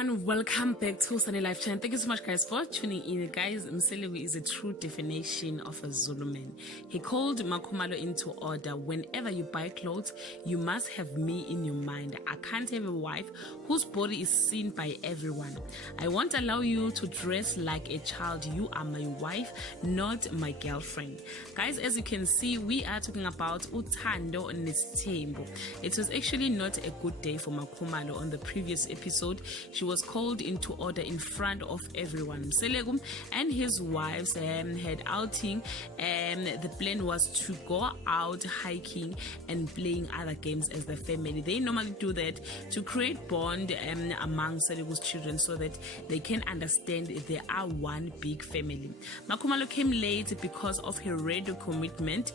everyone, welcome back to Sunny Life Channel. Thank you so much guys for tuning in. Guys, Mseleku is a true definition of a Zulu man. He called Makhumalo into order. Whenever you buy clothes, you must have me in your mind. I can't have a wife whose body is seen by everyone. I won't allow you to dress like a child. You are my wife, not my girlfriend. Guys, as you can see, we are talking about Uthando and nesthembu. It was actually not a good day for Makhumalo. On the previous episode, she was called into order in front of everyone. Mseleku and his wives had outing, and the plan was to go out hiking and playing other games as the family. They normally do that to create bond among Mseleku's children so that they can understand they are one big family. Makhumalo came late because of her radio commitment.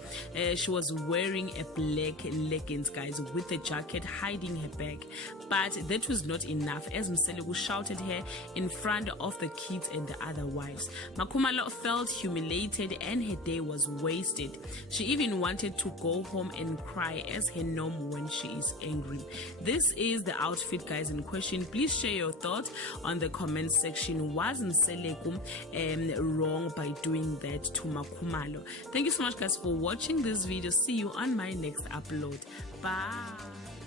She was wearing a black leggings, guys, with a jacket hiding her back. But that was not enough, as Mseleku shouted her in front of the kids and the other wives. Makhumalo felt humiliated and her day was wasted. She even wanted to go home and cry as her norm when she is angry. This is the outfit, guys, in question. Please share your thoughts on the comment section. Was Mseleku wrong by doing that to Makhumalo? Thank you so much, guys, for watching this video. See you on my next upload. Bye.